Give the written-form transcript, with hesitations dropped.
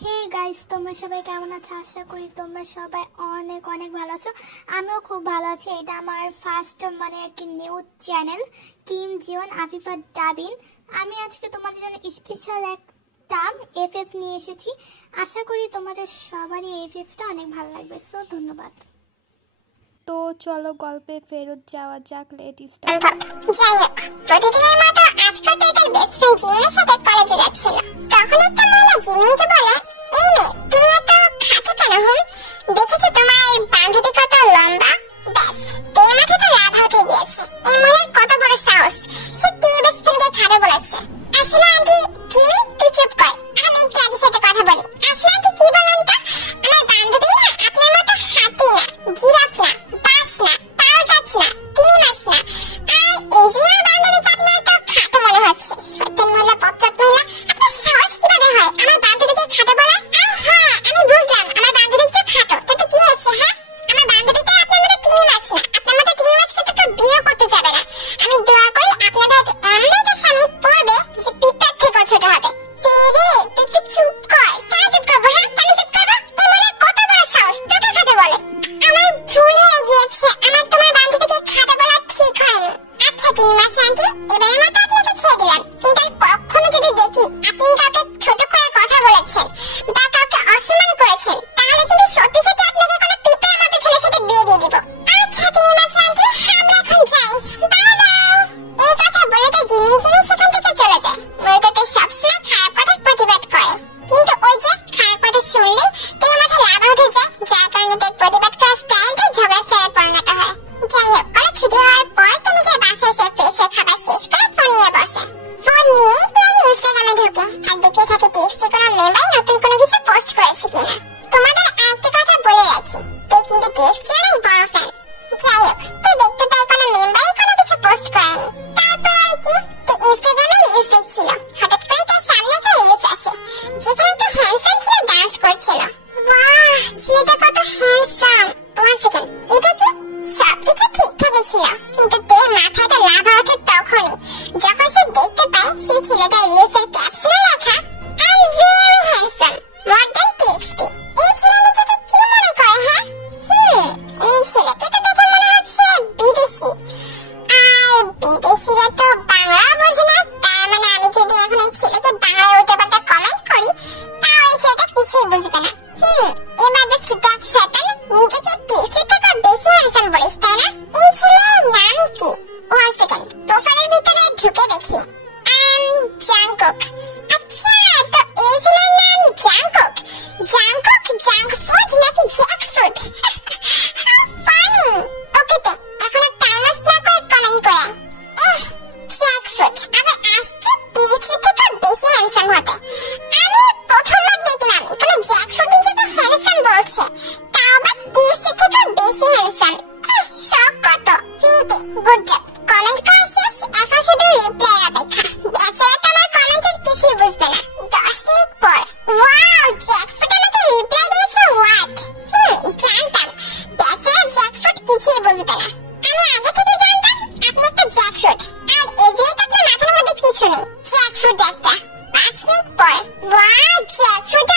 Hey guys, তোমরা সবাই কেমন আছো? আশা করি তোমরা সবাই অনেক অনেক ভালো আছো। আমিও খুব ভালো আছি। এটা আমার ফার্স্ট কি new channel Kim Jiwon Afifa Dabin. আমি আজকে তোমাদের জন্য স্পেশাল একটা এফএফ নিয়ে এসেছি। আশা করি তোমাদের সবারই এফএফটা অনেক ভালো লাগবে। সো ধন্যবাদ। তো চলো গল্পে ফেরত যাওয়া যাক। Let start. যাই হোক, প্রতিদিনের মতো আজকে তার বেস্ট ফ্রেন্ড জিমিনের সাথে কলেজে যাচ্ছিল। তখন একটা মহিলা জিমিনকে বলে, এই মেয়ে, তুমি এত খাটো কেন? দেখেছো তোমার বান্ধবী কত লম্বা? ব্যাস, তের মাথায় তো লাভ উঠে গিয়েছে। এই মহিলার কত বড় সাহস, সে তের বেস্ট ফ্রেন্ডকে খাটো বলেছে। আসলে আন্টি, জিমিন তুই চুপ কর, আমি একটু আন্টির সাথে কথা বলি। আসলে আন্টি কি বলেন তো, আমার বান্ধবী না আপনার মতো হাতি না, জিরাফ না, বাস না, তাল গাছ না, তিমি মাছ না। আর এই যে আমার বান্ধবীকে আপনার তো খাটো মনে হচ্ছে। সত্যেন মহিলা, পশ্চাৎ মহিলা, আপনার সাহস কিভাবে হয় আমার বান্ধবীকে খাটো বলার? হ্যাঁ, আমি বুঝলাম আমার বান্ধবী একটু খাটো, তাতে কি হয়েছে? হ্যাঁ, আমার বান্ধবীটা আপনার মতো তিমি মাছ না, আপনার মতো তিমি মাছকে তো কেউ বিয়ে করতে যাবে না। আমি দোয়া করি আপনার ভাইকে এমন একটা স্বামী পড়বে যে পিঁপড়ার থেকেও ছোট হবে। তেরে, তুই একটু চুপ কর। কেন চুপ করবো? হ্যাঁ, কেন চুপ করবো? এই মহিলার কত বড় সাহস, তোকে খাটো বলে? আমার ভুল হয়ে গিয়েছে, আমার তোমার বান্ধবীকে খাটো বলা ঠিক হয়নি। আচ্ছা তিমি মাছ আন্টি, এবারের মতো আপনাকে ছেড়ে দিলাম, কিন্তু আর কখনো যদি দেখি আপনি কাউকে ছোট করে কথা বলেছেন বা কাউকে অসম্মান করেছেন, তাহলে কিন্তু সত্যি সত্যি আপনাকে কোনো পিঁপড়ার মতো ছেলের সাথে বিয়ে দিয়ে দিব। আচ্ছা তিমি মাছ আন্টি, আমরা এখন যাই, বাই বাই। এই কথা বলে তো জিমিন সেখান থেকে চলে যায়। মূলত সবসময় খারাপ কথার প্রতিবাদ করে, কিন্তু ওই যে খারাপ কথা শুনলেই তের মাথায় লাভা উঠে যায়, যার কারণে তের প্রতিবাদ করার স্টাইলটা ঝগড়া স্টাইলে পরিণত হয়। যাই হোক, কলেজ ছুটি হওয়ার পর তুমি যে বাসায় এসে ফ্রেশ হয়ে খাবার শেষ করে ফোন নিয়ে বসে। ফোন নিয়ে ইনস্টাগ্রামে ঢুকে আর দেখতে থাকে টিএক্সটি কোনো মেম্বার নতুন কোনো কিছু পোস্ট করেছে কিনা। তোমাদের আরেকটা কথা বলে রাখি, তুই কিন্তু টিএক্সটি অনেক বড় ফ্যান। যাই হোক, তুই দেখতে পাই কোনো মেম্বারই কোনো কিছু পোস্ট করেনি। তারপর আর কি, তুই ইনস্টাগ্রামে রিলস দেখছিল, হঠাৎ করে তোর সামনে একটা রিলস আসে যেখানে একটা হ্যান্ডসাম ছেলে ডান্স করছিল। বাহ, ছেলেটা কত হ্যান্ডসাম। 1 সেকেন্ড, এটা কি? সবকিছু ঠিকঠাকই ছিল, কিন্তু তের মাথাটা লাভা ওঠে তখনই যখন সে দেখতে পায় সেই ছেলেটার রিলসের ক্যাপশনে লেখা I am very handsome more than TXT. এই ছেলে নিজেকে কি মনে করে? হ্যাঁ, এই ছেলেকে তো দেখে মনে হচ্ছে বিদেশি, আর বিদেশিরা তো বাংলা বোঝে না। তার মানে আমি যদি এখন এই ছেলেকে বাংলায় উল্টাপাল্টা কমেন্ট করি, তাও এই ছেলেটা কিছুই বুঝবে না। এবার দেখছি, দেখ শয়তান, নিজেকে টিএক্সটি থেকে বেশি হ্যান্ডসাম বলিস, তাই না? এই ছেলের নাম কি? 1 সেকেন্ড, প্রোফাইলের ভিতরে ঢুকে দেখি জাংকুক। আচ্ছা, তো এই ছেলের নাম জাংকুক। জাংকুক জাঙ্ক ফুড নাকি জ্যাকফ্রুট? ফানি। ওকে তে, এখন আর টাইম ওয়েস্ট না করে কমেন্ট করে জ্যাকফ্রুট আবার আসছে টিএক্সটি থেকে বেশি হ্যান্ডসাম হতে। আমি প্রথমবার দেখলাম কোনো জ্যাকফ্রুট নিজেকে হ্যান্ডসাম বলছে, তাও আবার টিএক্সটি থেকে বেশি হ্যান্ডসাম। শখ কত। গুড জব, কমেন্ট করা শেষ, এখন শুধু রিপ্লাই অপেক্ষা। বেচারা তো আমার কমেন্টের কিছুই বুঝবে না। 10 মিনিট পর, ওয়াও, জ্যাকফ্রুট আমাকে রিপ্লাই দিয়েছে। হোয়াট? জানতাম বেচারা জ্যাকফ্রুট কিছুই বুঝবে না। আমি আগে থেকে জানতাম আপনি একটা জ্যাকফ্রুট, আর এই জিনিসটা আপনার মাথার মধ্যে কিছু নেই। জ্যাকফ্রুট একটা। 5 মিনিট পর, ওয়াও, জ্যাকফ্রুট